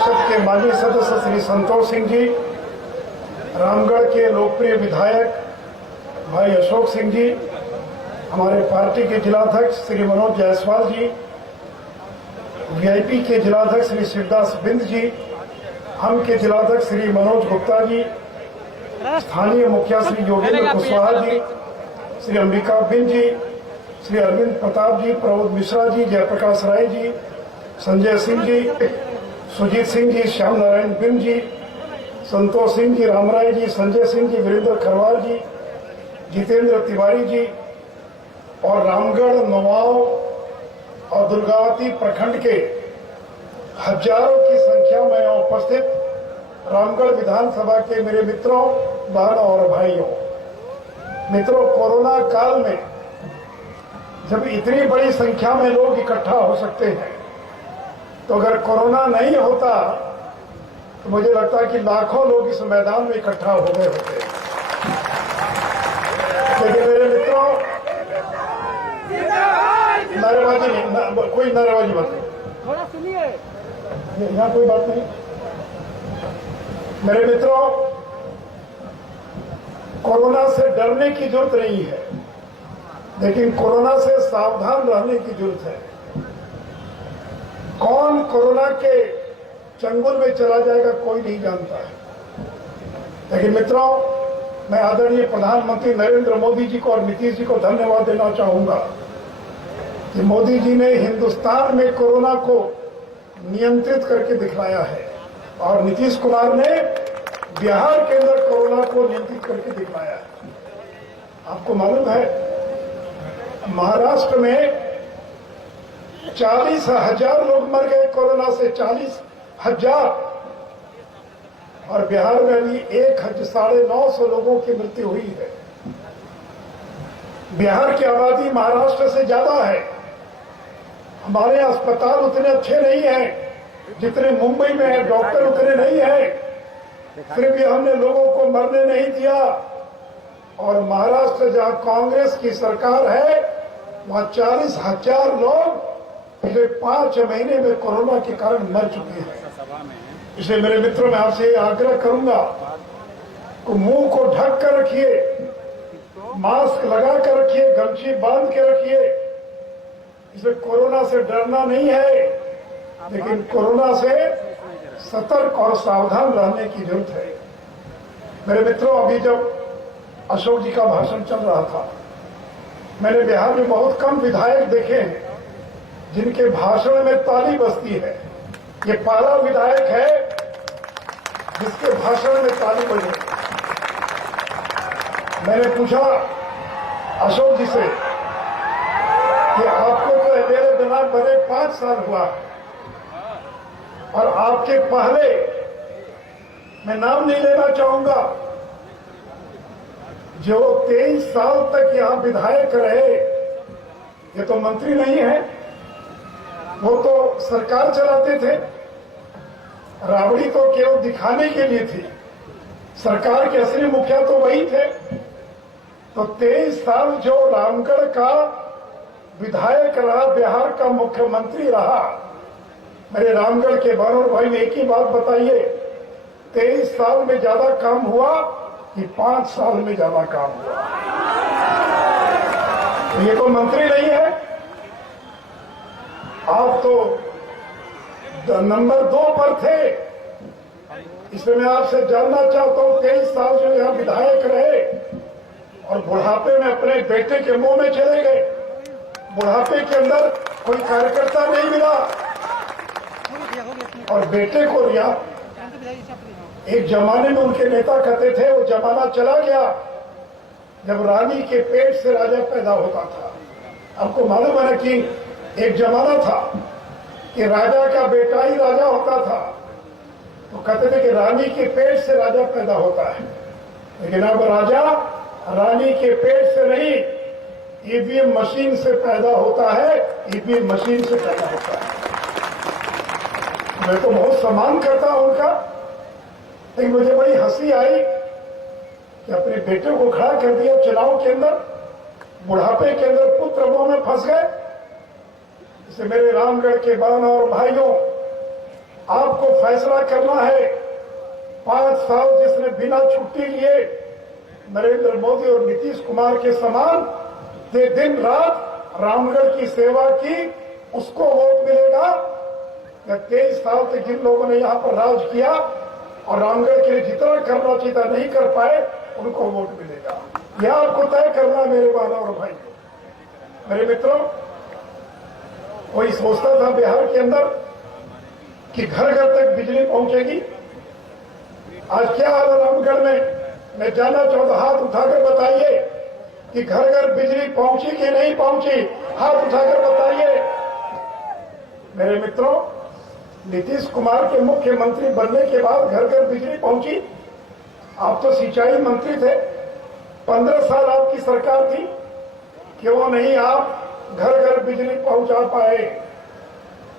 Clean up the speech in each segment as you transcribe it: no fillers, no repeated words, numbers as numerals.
परिषद के माननीय सदस्य श्री संतोष सिंह जी, रामगढ़ के लोकप्रिय विधायक भाई अशोक सिंह जी, हमारे पार्टी के जिलाध्यक्ष श्री मनोज जायसवाल जी, वीआईपी के जिलाध्यक्ष श्री शिवदास बिंद जी, हम के जिलाध्यक्ष श्री मनोज गुप्ता जी, स्थानीय मुखिया श्री योगेंद्र कुशवाहा जी, श्री अंबिका बिंद जी, श्री अरविंद प्रताप जी, प्रमोद मिश्रा जी, जयप्रकाश राय जी, संजय सिंह जी, सुजीत सिंह जी, श्याम नारायण बिंद जी, संतोष सिंह जी, रामराय जी, संजय सिंह जी, वीरेंद्र खरवार जी, जितेंद्र तिवारी जी और रामगढ़, नवाव और दुर्गावती प्रखंड के हजारों की संख्या में उपस्थित रामगढ़ विधानसभा के मेरे मित्रों, बहनों और भाइयों, मित्रों, कोरोना काल में जब इतनी बड़ी संख्या में लोग इकट्ठा हो सकते हैं, तो अगर कोरोना नहीं होता तो मुझे लगता है कि लाखों लोग इस मैदान में इकट्ठा हो गए होते। लेकिन मेरे मित्रों, नारेबाजी नहीं, कोई नारेबाजी मत करो, थोड़ा सुनिए, यहाँ कोई बात नहीं। मेरे मित्रों, कोरोना से डरने की जरूरत नहीं है, लेकिन कोरोना से सावधान रहने की जरूरत है। कौन कोरोना के चंगुल में चला जाएगा कोई नहीं जानता है। लेकिन मित्रों, मैं आदरणीय प्रधानमंत्री नरेंद्र मोदी जी को और नीतीश जी को धन्यवाद देना चाहूंगा कि मोदी जी ने हिंदुस्तान में कोरोना को नियंत्रित करके दिखलाया है और नीतीश कुमार ने बिहार के अंदर कोरोना को नियंत्रित करके दिखलाया है। आपको मालूम है, महाराष्ट्र में 40,000 लोग मर गए कोरोना से, 40,000, और बिहार में भी 950 लोगों की मृत्यु हुई है। बिहार की आबादी महाराष्ट्र से ज्यादा है। हमारे अस्पताल उतने अच्छे नहीं हैं जितने मुंबई में है, डॉक्टर उतने नहीं हैं, फिर भी हमने लोगों को मरने नहीं दिया। और महाराष्ट्र जहां कांग्रेस की सरकार है, वहां 40,000 लोग पिछले 5 महीने में कोरोना के कारण मर चुके हैं। इसलिए मेरे मित्रों, मैं आपसे आग्रह करूंगा कि मुंह को ढक कर रखिए, मास्क लगा कर रखिए, गमछी बांध के रखिए। इसमें कोरोना से डरना नहीं है, लेकिन कोरोना से सतर्क और सावधान रहने की जरूरत है। मेरे मित्रों, अभी जब अशोक जी का भाषण चल रहा था, मैंने बिहार में बहुत कम विधायक देखे हैं जिनके भाषण में ताली बजती है। ये पहला विधायक है जिसके भाषण में ताली बजे। मैंने पूछा अशोक जी से कि आपको तो मेरे बिना बने 5 साल हुआ, और आपके पहले, मैं नाम नहीं लेना चाहूंगा, जो 23 साल तक यहां विधायक रहे, ये तो मंत्री नहीं है, वो तो सरकार चलाते थे। राबड़ी तो केवल दिखाने के लिए थी, सरकार के असली मुखिया तो वही थे। तो 23 साल जो रामगढ़ का विधायक रहा, बिहार का मुख्यमंत्री रहा, मेरे रामगढ़ के बहनों भाई ने एक ही बात बताइए, 23 साल में ज्यादा काम हुआ कि 5 साल में ज्यादा काम हुआ? तो ये तो मंत्री नहीं है। आप तो नंबर 2 पर थे। इसलिए मैं आपसे जानना चाहता हूं, 23 साल जो यहां विधायक रहे और बुढ़ापे में अपने बेटे के मुंह में चले गए, बुढ़ापे के अंदर कोई कार्यकर्ता नहीं मिला और बेटे को रिहा। एक जमाने में उनके नेता कहते थे वो जमाना चला गया जब रानी के पेट से राजा पैदा होता था। आपको मालूम है कि एक जमाना था कि राजा का बेटा ही राजा होता था, तो कहते थे कि रानी के पेट से राजा पैदा होता है। लेकिन अब राजा रानी के पेट से नहीं, ईवीएम मशीन से पैदा होता है, ईवीएम मशीन से पैदा होता है। मैं तो बहुत सम्मान करता हूं उनका, लेकिन मुझे बड़ी हंसी आई कि अपने बेटे को खड़ा कर दिया चुनाव के अंदर, बुढ़ापे के अंदर पुत्र मुंह में फंस गए। इससे मेरे रामगढ़ के बहनों और भाइयों, आपको फैसला करना है। 5 साल जिसने बिना छुट्टी लिए नरेंद्र मोदी और नीतीश कुमार के समान दिन रात रामगढ़ की सेवा की, उसको वोट मिलेगा। या 23 साल तक जिन लोगों ने यहां पर राज किया और रामगढ़ के लिए जितना करना चाहिए नहीं कर पाए, उनको वोट मिलेगा। यह आपको तय करना मेरे बहनों और भाइयों। मेरे मित्रों, कोई सोचता था बिहार के अंदर कि घर घर तक बिजली पहुंचेगी। आज क्या हाल है रामगढ़ में? मैं जानना चाहता, हाथ उठाकर बताइए कि घर घर बिजली पहुंची कि नहीं पहुंची? हाथ उठाकर बताइए। मेरे मित्रों, नीतीश कुमार के मुख्यमंत्री बनने के बाद घर घर बिजली पहुंची। आप तो सिंचाई मंत्री थे, 15 साल आपकी सरकार थी, क्यों नहीं आप घर घर बिजली पहुंचा पाए?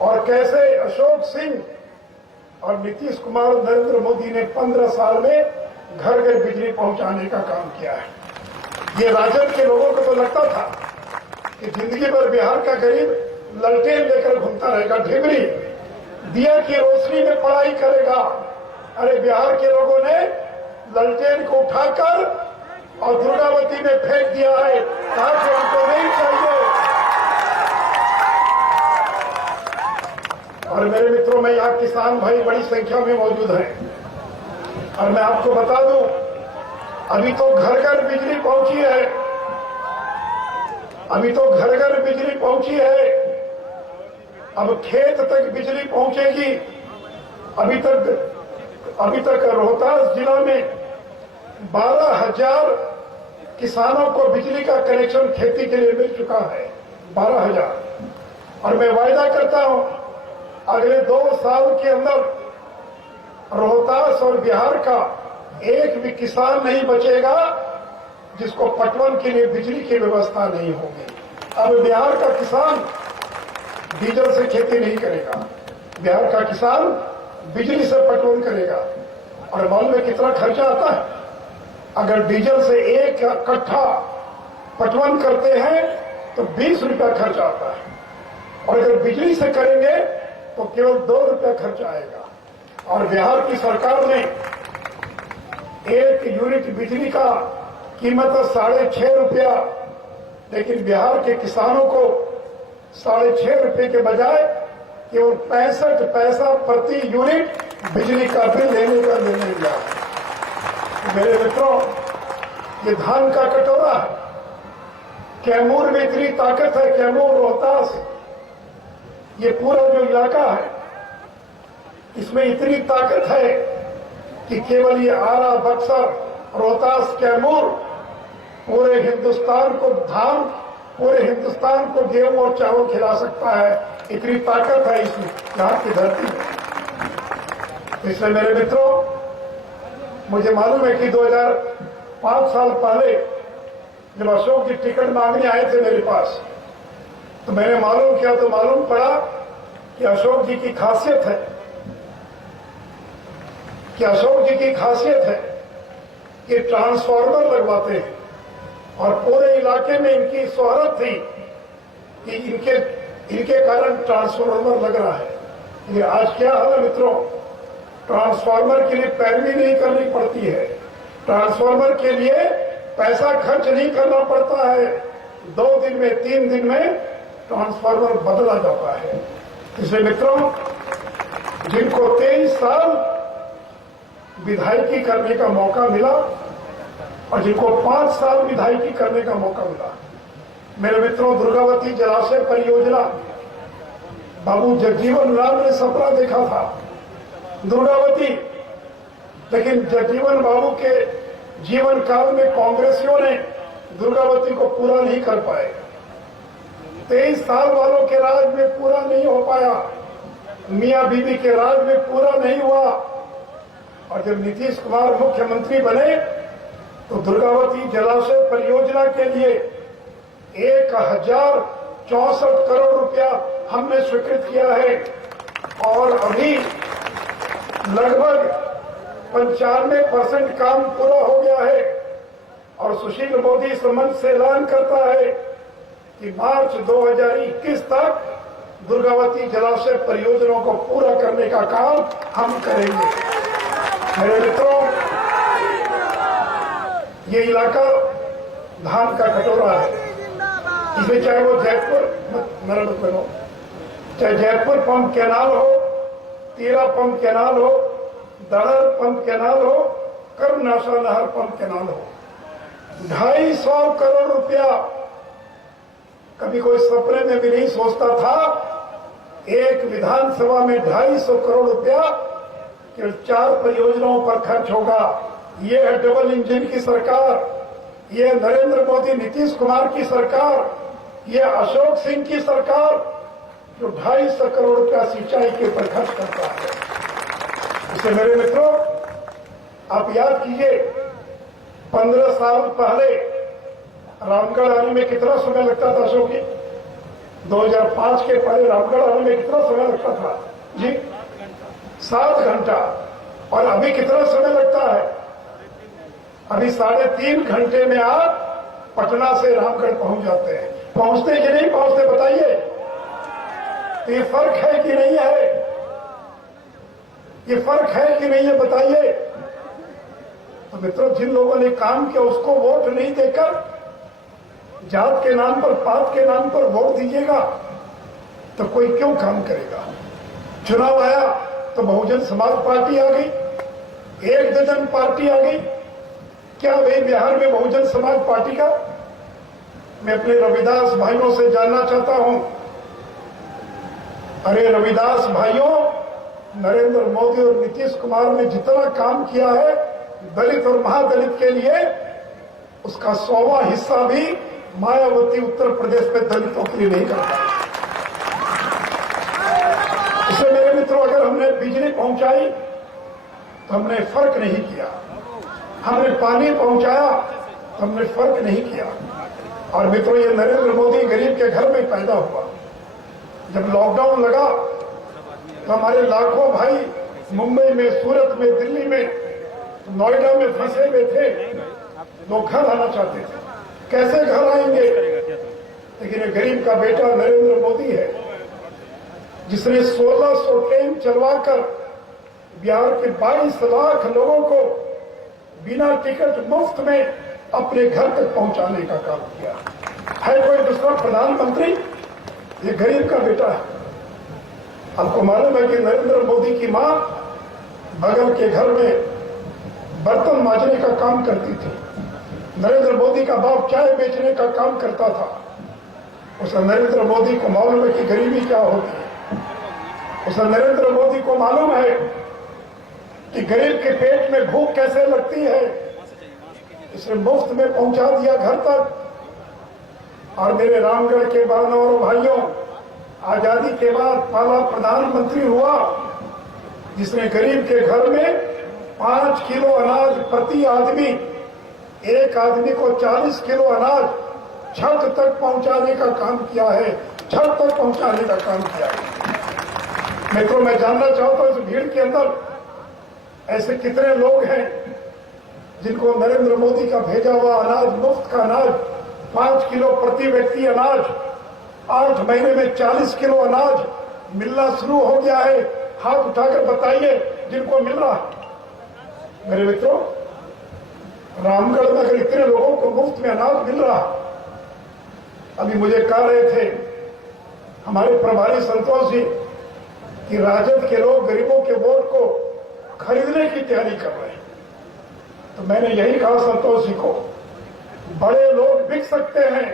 और कैसे अशोक सिंह और नीतीश कुमार और नरेंद्र मोदी ने 15 साल में घर घर बिजली पहुंचाने का काम किया है। ये राजद के लोगों को तो लगता था कि जिंदगी भर बिहार का गरीब ललटेन लेकर घूमता रहेगा, ढिबरी दिया की रोशनी में पढ़ाई करेगा। अरे बिहार के लोगों ने ललटेन को उठाकर और दुर्गावती में फेंक दिया है, कहा कि हमको नहीं चाहिए। और मेरे मित्रों, में यहाँ किसान भाई बड़ी संख्या में मौजूद हैं और मैं आपको बता दूं, अभी तो घर घर बिजली पहुंची है। अभी तो घर घर बिजली पहुंची है। अब खेत तक बिजली पहुंचेगी। अभी तक रोहतास जिला में 12,000 किसानों को बिजली का कनेक्शन खेती के लिए मिल चुका है। 12,000। और मैं वायदा करता हूं, अगले 2 साल के अंदर रोहतास और बिहार का एक भी किसान नहीं बचेगा जिसको पटवन के लिए बिजली की व्यवस्था नहीं होगी। अब बिहार का किसान डीजल से खेती नहीं करेगा, बिहार का किसान बिजली से पटवन करेगा। और मालूम में कितना खर्चा आता है? अगर डीजल से 1 कट्ठा पटवन करते हैं तो 20 रुपया खर्चा आता है, और अगर बिजली से करेंगे तो केवल 2 रुपया खर्चा आएगा। और बिहार की सरकार ने 1 यूनिट बिजली का कीमत है 6.5 रुपया, लेकिन बिहार के किसानों को 6.5 रुपये के बजाय केवल 65 पैसा प्रति यूनिट बिजली का बिल लेने का निर्णय लिया। मेरे मित्रों, ये धान का कटोरा है। कैमूर में इतनी ताकत है, कैमूर रोहतास ये पूरा जो इलाका है, इसमें इतनी ताकत है कि केवल ये आरा, बक्सर, रोहतास, कैमूर पूरे हिंदुस्तान को धान, पूरे हिंदुस्तान को गेहूं और चावल खिला सकता है। इतनी ताकत है इसमें, यहाँ की धरती में। इसलिए मेरे मित्रों, मुझे मालूम है कि 2005 साल पहले जब अशोक जी टिकट मांगने आए थे मेरे पास, तो मैंने मालूम किया तो मालूम पड़ा कि अशोक जी की खासियत है कि ट्रांसफार्मर लगवाते हैं। और पूरे इलाके में इनकी शोहरत थी कि इनके कारण ट्रांसफार्मर लग रहा है। ये आज क्या हाल है मित्रों? ट्रांसफार्मर के लिए पैरवी नहीं करनी पड़ती है, ट्रांसफार्मर के लिए पैसा खर्च नहीं करना पड़ता है। 2 दिन में, 3 दिन में ट्रांसफार्मर बदला जाता है। इसलिए मित्रों, जिनको 23 साल विधायकी करने का मौका मिला और जिनको 5 साल विधायकी करने का मौका मिला, मेरे मित्रों, दुर्गावती जलाशय परियोजना बाबू जगजीवन राम ने सपना देखा था दुर्गावती, लेकिन जगजीवन बाबू के जीवन काल में कांग्रेसियों ने दुर्गावती को पूरा नहीं कर पाए। 23 साल वालों के राज में पूरा नहीं हो पाया, मियां बीबी के राज में पूरा नहीं हुआ। और जब नीतीश कुमार मुख्यमंत्री बने तो दुर्गावती जलाशय परियोजना के लिए 1064 करोड़ रुपया हमने स्वीकृत किया है। और अभी लगभग 95% काम पूरा हो गया है। और सुशील मोदी इस मंच से ऐलान करता है कि मार्च 2021 तक दुर्गावती जलाशय परियोजनाओं को पूरा करने का काम हम करेंगे। मेरे मित्रों, ये इलाका धान का कटोरा है। इसमें चाहे वो जयपुर चाहे जयपुर पंप कैनाल हो, तीरा पंप कैनाल हो, दड़र पंप कैनाल हो, कर्मनाशा नहर पंप कैनाल हो, 250 करोड़ रुपया कभी कोई सपने में भी नहीं सोचता था। एक विधानसभा में 250 करोड़ रुपया केवल 4 परियोजनाओं पर खर्च होगा। ये है डबल इंजन की सरकार, ये नरेंद्र मोदी नीतीश कुमार की सरकार, ये अशोक सिंह की सरकार जो 250 करोड़ रुपया सिंचाई के ऊपर खर्च करता है। इसे मेरे मित्रों, आप याद कीजिए, 15 साल पहले रामगढ़ आने में कितना समय लगता था अशोक जी? 2005 के पहले रामगढ़ आने में कितना समय लगता था जी? 7 घंटा। और अभी कितना समय लगता है? अभी 3.5 घंटे में आप पटना से रामगढ़ पहुंच जाते हैं। पहुंचते कि नहीं पहुंचते बताइए? तो ये फर्क है कि नहीं है? ये फर्क है कि नहीं है बताइए? तो मित्रों, जिन लोगों ने काम किया उसको वोट नहीं देकर जात के नाम पर, पात के नाम पर वोट दीजिएगा तो कोई क्यों काम करेगा? चुनाव आया तो बहुजन समाज पार्टी आ गई, एक दर्जन पार्टी आ गई। क्या भाई बिहार में बहुजन समाज पार्टी का? मैं अपने रविदास भाइयों से जानना चाहता हूं, अरे रविदास भाइयों, नरेंद्र मोदी और नीतीश कुमार ने जितना काम किया है दलित और महादलित के लिए, उसका 100वां हिस्सा भी मायावती उत्तर प्रदेश में दलितों के लिए नहीं करता। इसलिए मेरे मित्रों, अगर हमने बिजली पहुंचाई तो हमने फर्क नहीं किया, हमने पानी पहुंचाया तो हमने फर्क नहीं किया। और मित्रों, ये नरेंद्र मोदी गरीब के घर में पैदा हुआ। जब लॉकडाउन लगा तो हमारे लाखों भाई मुंबई में, सूरत में, दिल्ली में, नोएडा में फंसे हुए थे। लोग घर आना चाहते थे, कैसे घर आएंगे? लेकिन ये गरीब का बेटा नरेंद्र मोदी है जिसने 1600 ट्रेन चलवाकर बिहार के 22 लाख लोगों को बिना टिकट मुफ्त में अपने घर तक पहुंचाने का काम किया है। कोई दूसरा प्रधानमंत्री? ये गरीब का बेटा है। आपको मालूम है कि नरेंद्र मोदी की मां बगल के घर में बर्तन मांजने का काम करती थी। नरेंद्र मोदी का बाप चाय बेचने का काम करता था। उस नरेंद्र मोदी को मालूम है कि गरीबी क्या होती है। उस नरेंद्र मोदी को मालूम है कि गरीब के पेट में भूख कैसे लगती है। इसे मुफ्त में पहुंचा दिया घर तक। और मेरे रामगढ़ के बहनों और भाइयों, आजादी के बाद पहला प्रधानमंत्री हुआ जिसने गरीब के घर में 5 किलो अनाज प्रति आदमी, एक आदमी को 40 किलो अनाज छत तक पहुंचाने का काम किया है। छत तक पहुंचाने का काम किया है। मित्रों, मैं जानना चाहता हूं इस भीड़ के अंदर ऐसे कितने लोग हैं जिनको नरेंद्र मोदी का भेजा हुआ अनाज, मुफ्त का अनाज, 5 किलो प्रति व्यक्ति अनाज, 8 महीने में 40 किलो अनाज मिलना शुरू हो गया है। हाथ उठाकर बताइए जिनको मिल रहा है। मेरे मित्रों, रामगढ़ में अगर इतने लोगों को मुफ्त में अनाज मिल रहा, अभी मुझे कह रहे थे हमारे प्रभारी संतोष जी कि राजद के लोग गरीबों के वोट को खरीदने की तैयारी कर रहे हैं। तो मैंने यही कहा संतोष जी को, बड़े लोग बिक सकते हैं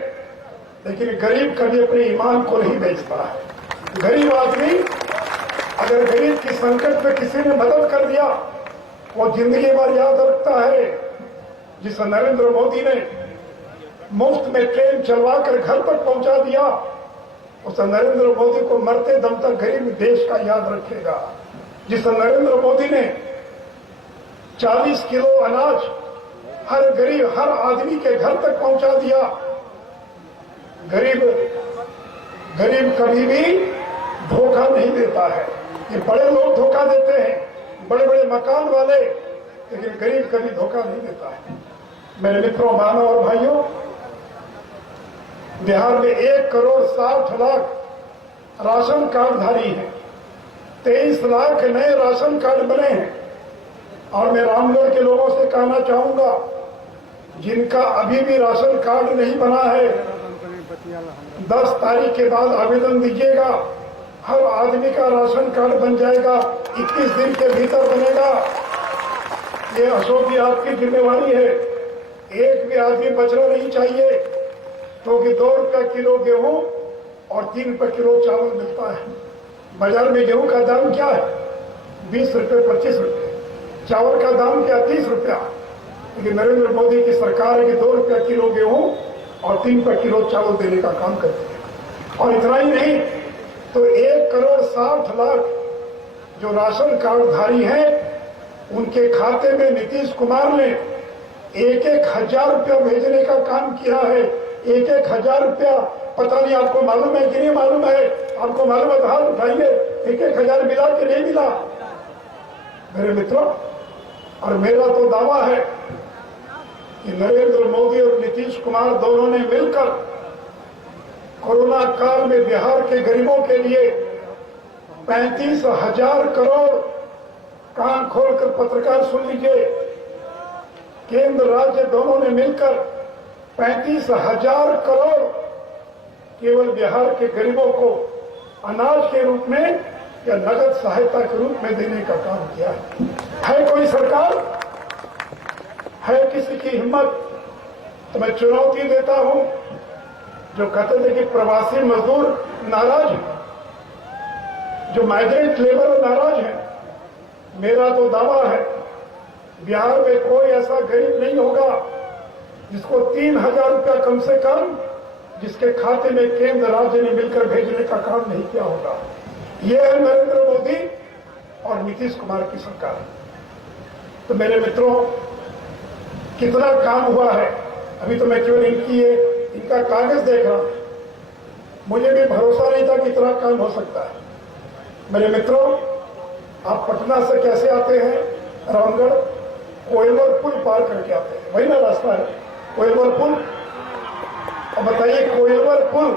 लेकिन गरीब कभी अपने ईमान को नहीं बेचता है। गरीब आदमी अगर गरीब की संकट में किसी ने मदद कर दिया, वो जिंदगी भर याद रखता है। जिस नरेंद्र मोदी ने मुफ्त में ट्रेन चलवाकर घर तक पहुंचा दिया, उस नरेंद्र मोदी को मरते दम तक गरीब देश का याद रखेगा। जिस नरेंद्र मोदी ने 40 किलो अनाज हर गरीब, हर आदमी के घर तक पहुंचा दिया, गरीब कभी भी धोखा नहीं देता है। ये बड़े लोग धोखा देते हैं, बड़े बड़े मकान वाले, लेकिन गरीब कभी धोखा नहीं देता है। मेरे मित्रों, बहनों और भाइयों, बिहार में 1 करोड़ 60 लाख राशन कार्डधारी हैं। 23 लाख नए राशन कार्ड बने हैं। और मैं रामगढ़ के लोगों से कहना चाहूंगा, जिनका अभी भी राशन कार्ड नहीं बना है, 10 तारीख के बाद आवेदन दीजिएगा। हर आदमी का राशन कार्ड बन जाएगा, 21 दिन के भीतर बनेगा। ये अशोक जी आपकी जिम्मेवारी है। एक भी आदमी बचना नहीं चाहिए, क्योंकि 2 रुपया किलो गेहूं और 3 रुपये किलो चावल मिलता है। बाजार में गेहूं का दाम क्या है? 20 रुपये 25 रुपये। चावल का दाम क्या? 30 रुपया। लेकिन नरेंद्र मोदी की सरकार है कि 2 रुपया किलो गेहूं और 3 रुपये किलो चावल देने का काम करती है। और इतना ही नहीं, तो 1,60,00,000 जो राशन कार्डधारी हैं, उनके खाते में नीतीश कुमार ने 1,000 रुपया भेजने का काम किया है। 1,000 रुपया, पता नहीं आपको मालूम है कि नहीं मालूम है? आपको मालूम है तो हाथ उठाइए। 1,000 मिला कि नहीं मिला मेरे मित्रों? और मेरा तो दावा है कि नरेंद्र मोदी और नीतीश कुमार दोनों ने मिलकर कोरोना काल में बिहार के गरीबों के लिए 35,000 करोड़, कान खोलकर पत्रकार सुन लीजिए, केंद्र राज्य दोनों ने मिलकर 35,000 करोड़ केवल बिहार के गरीबों को अनाज के रूप में या नगद सहायता के रूप में देने का काम किया है। कोई सरकार? है किसी की हिम्मत? तो मैं चुनौती देता हूं, जो कहते थे कि प्रवासी मजदूर नाराज हैं, जो माइग्रेंट लेबर नाराज हैं, मेरा तो दावा है बिहार में कोई ऐसा गरीब नहीं होगा जिसको 3,000 रुपया कम से कम जिसके खाते में केंद्र राज्य ने मिलकर भेजने का काम नहीं किया होगा। ये है नरेंद्र मोदी और नीतीश कुमार की सरकार। तो मेरे मित्रों, कितना काम हुआ है, अभी तो मैं केवल इनका कागज देख रहा हूं, मुझे भी भरोसा नहीं था कि इतना काम हो सकता है। मेरे मित्रों, आप पटना से कैसे आते हैं? रामगढ़ कोइलवर पुल पार करके आते हैं, वही ना रास्ता है कोइलवर पुल। और बताइए, कोइलवर पुल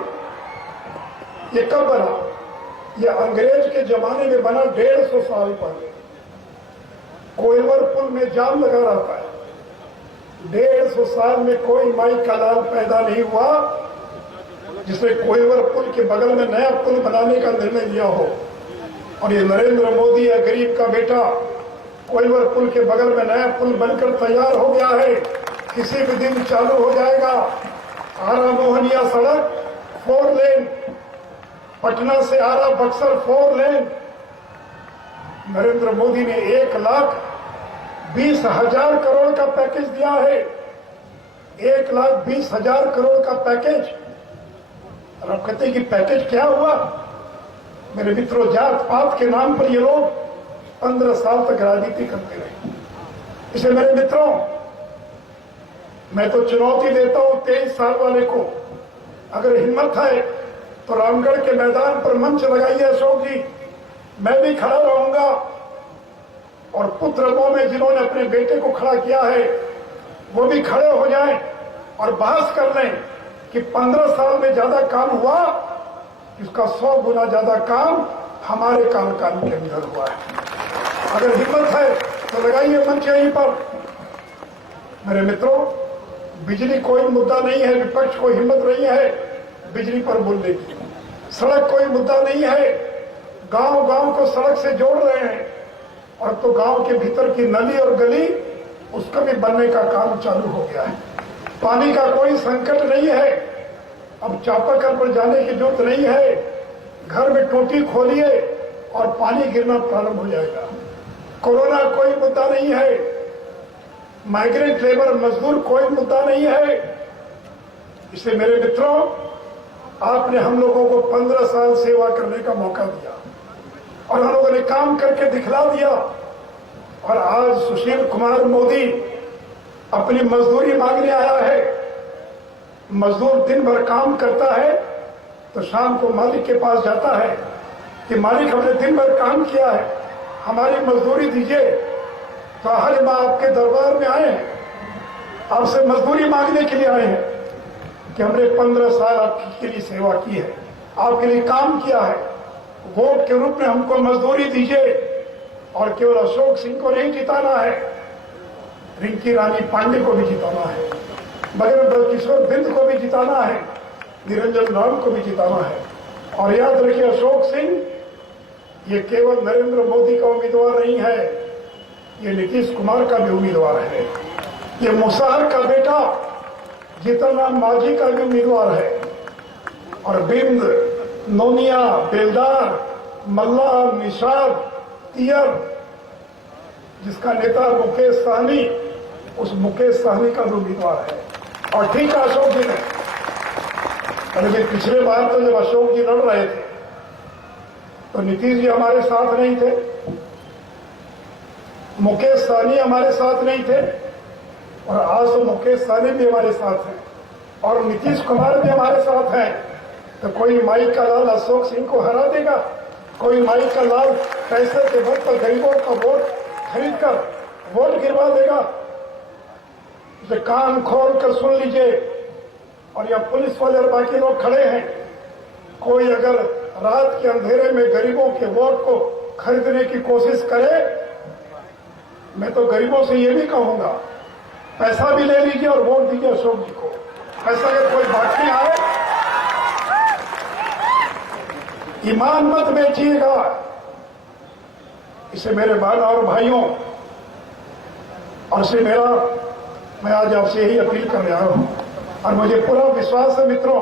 ये कब बना? ये अंग्रेज के जमाने में बना, 150 साल पहले। कोइलवर पुल में जाम लगा रहता है। 150 साल में कोई माई का लाल पैदा नहीं हुआ जिसने कोइलवर पुल के बगल में नया पुल बनाने का निर्णय लिया हो। और ये नरेंद्र मोदी है, गरीब का बेटा, कोइलवर पुल के बगल में नया पुल बनकर तैयार हो गया है। किसी भी दिन चालू हो जाएगा। आरा मोहनिया सड़क 4 लेन, पटना से आरा बक्सर 4 लेन। नरेंद्र मोदी ने 1,20,000 करोड़ का पैकेज दिया है। 1,20,000 करोड़ का पैकेज। और आप कहते हैं कि पैकेज क्या हुआ? मेरे मित्रों, जात पात के नाम पर ये लोग 15 साल तक राजनीति करते रहे। इसलिए मेरे मित्रों, मैं तो चुनौती देता हूं 23 साल वाले को, अगर हिम्मत है तो रामगढ़ के मैदान पर मंच लगाइए अशोक जी, मैं भी खड़ा रहूंगा। और पुत्रमों में जिन्होंने अपने बेटे को खड़ा किया है, वो भी खड़े हो जाएं और बहस कर लें कि 15 साल में ज्यादा काम हुआ, इसका 100 गुना ज्यादा काम हमारे कार्यकाल के अंदर हुआ है। अगर हिम्मत है तो लगाइए मंच यहीं पर। मेरे मित्रों, बिजली कोई मुद्दा नहीं है, विपक्ष को हिम्मत नहीं है बिजली पर बोलने की। सड़क कोई मुद्दा नहीं है, गांव गांव को सड़क से जोड़ रहे हैं। और तो गांव के भीतर की नली और गली, उसका भी बनने का काम चालू हो गया है। पानी का कोई संकट नहीं है, अब चापाकल पर जाने की जरूरत नहीं है। घर में टोटी खोलिए और पानी गिरना प्रारंभ हो जाएगा। कोरोना कोई मुद्दा नहीं है, माइग्रेंट लेबर मजदूर कोई मुद्दा नहीं है। इसलिए मेरे मित्रों, आपने हम लोगों को 15 साल सेवा करने का मौका दिया और हम लोगों ने काम करके दिखला दिया। और आज सुशील कुमार मोदी अपनी मजदूरी मांगने आया है। मजदूर दिन भर काम करता है तो शाम को मालिक के पास जाता है कि मालिक, हमने दिन भर काम किया है, हमारी मजदूरी दीजिए। तो आज हम आपके दरबार में आए हैं, आपसे मजदूरी मांगने के लिए आए हैं कि हमने 15 साल आपके लिए सेवा की है, आपके लिए काम किया है। वोट के रूप में हमको मजदूरी दीजिए और केवल अशोक सिंह को नहीं जिताना है, रिंकी रानी पांडे को भी जिताना है, मगर ब्रजकिशोर बिंद को भी जिताना है, निरंजन राम को भी जिताना है। और याद रखिए, अशोक सिंह ये केवल नरेंद्र मोदी का उम्मीदवार नहीं है, ये नीतीश कुमार का भी उम्मीदवार है, ये मुसहर का बेटा जीतन राम मांझी का भी उम्मीदवार है। और बिंद, नोनिया, बेलदार, मल्ला, निषाद, तियर, जिसका नेता मुकेश सहनी, उस मुकेश सहनी का भी उम्मीदवार है। और ठीक है, अशोक जी ने, लेकिन पिछले बार तो जब अशोक जी लड़ रहे थे तो नीतीश जी हमारे साथ नहीं थे, मुकेश सहनी हमारे साथ नहीं थे, और आज तो मुकेश सहनी भी हमारे साथ हैं और नीतीश कुमार भी हमारे साथ हैं। तो कोई माई का लाल अशोक सिंह को हरा देगा, कोई माई का लाल पैसे के वक्त पर गरीबों का वोट खरीद कर वोट गिरवा देगा। इसे कान खोल कर सुन लीजिए। और यहाँ पुलिस वाले और बाकी लोग खड़े हैं, कोई अगर रात के अंधेरे में गरीबों के वोट को खरीदने की कोशिश करे, मैं तो गरीबों से ये भी कहूंगा, पैसा भी ले लीजिए और वोट दीजिए अशोक जी को। पैसा अगर कोई बाकी आए, ईमान मत बेचिएगा। इसे मेरे बहन और भाइयों, और इसे मैं आज आपसे यही अपील कर रहा हूं, और मुझे पूरा विश्वास है मित्रों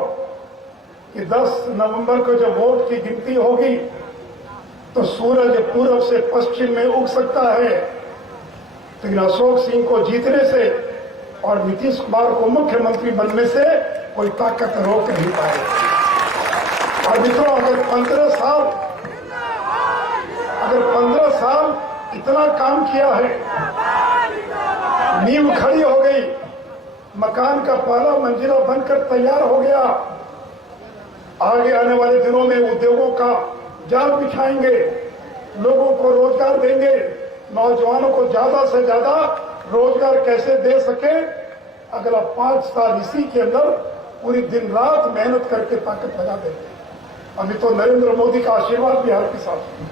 कि 10 नवंबर को जब वोट की गिनती होगी तो सूरज पूर्व से पश्चिम में उग सकता है, लेकिन अशोक सिंह को जीतने से और नीतीश कुमार को मुख्यमंत्री बनने से कोई ताकत रोक नहीं पाएगी। और मित्रों, अगर 15 साल इतना काम किया है, नींव खड़ी हो गई, मकान का पहला मंजिला बनकर तैयार हो गया, आगे आने वाले दिनों में उद्योगों का जाल बिछाएंगे, लोगों को रोजगार देंगे, नौजवानों को ज्यादा से ज्यादा रोजगार कैसे दे सके, अगला 5 साल इसी के अंदर पूरी दिन रात मेहनत करके ताकत लगा देंगे। अभी तो नरेंद्र मोदी का आशीर्वाद बिहार के साथ है,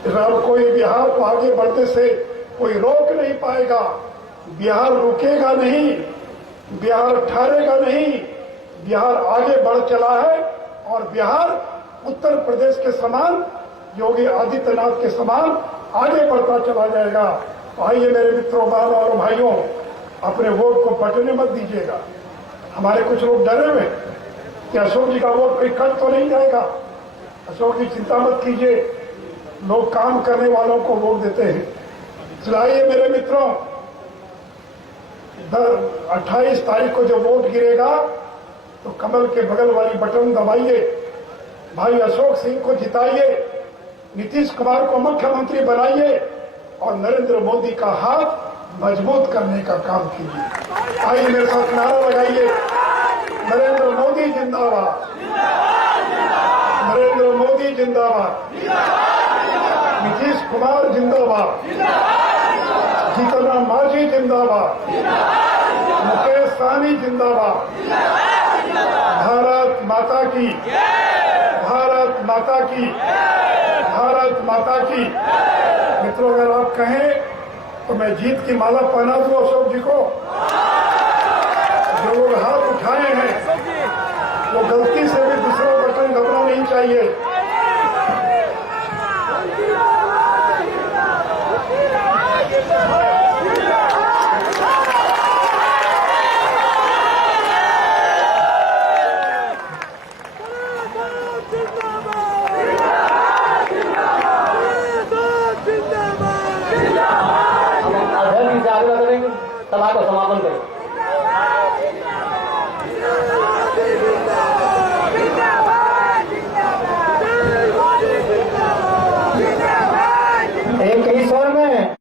इसलिए कोई बिहार को आगे बढ़ने से कोई रोक नहीं पाएगा। बिहार रुकेगा नहीं, बिहार ठहरेगा नहीं, बिहार आगे बढ़ चला है और बिहार उत्तर प्रदेश के समान, योगी आदित्यनाथ के समान आगे बढ़ता चला जाएगा। तो आइए मेरे मित्रों, बहनों और भाइयों, अपने वोट को बटने मत दीजिएगा। हमारे कुछ लोग डरे हुए कि अशोक जी का वोट कोई कट तो नहीं जाएगा। अशोक जी चिंता मत कीजिए, लोग काम करने वालों को वोट देते हैं। चलाइए मेरे मित्रों, 28 तारीख को जब वोट गिरेगा तो कमल के बगल वाली बटन दबाइए, भाई अशोक सिंह को जिताइए, नीतीश कुमार को मुख्यमंत्री बनाइए और नरेंद्र मोदी का हाथ मजबूत करने का काम कीजिए। आइए मेरे साथ नारा लगाइए, नरेंद्र मोदी जिंदाबाद, नरेंद्र मोदी जिंदाबाद, नीतीश कुमार जिंदाबाद, जीतन राम मांझी जिंदाबाद, मुकेश सहनी जिंदाबाद। भारत माता की, भारत माता की, भारत माता की। मित्रों, अगर आप कहें तो मैं जीत की माला पहना दूं अशोक जी को। जो लोग हाथ उठाए हैं वो गलती से भी दूसरा बटन दबाना नहीं चाहिए। सभा को समापन करें।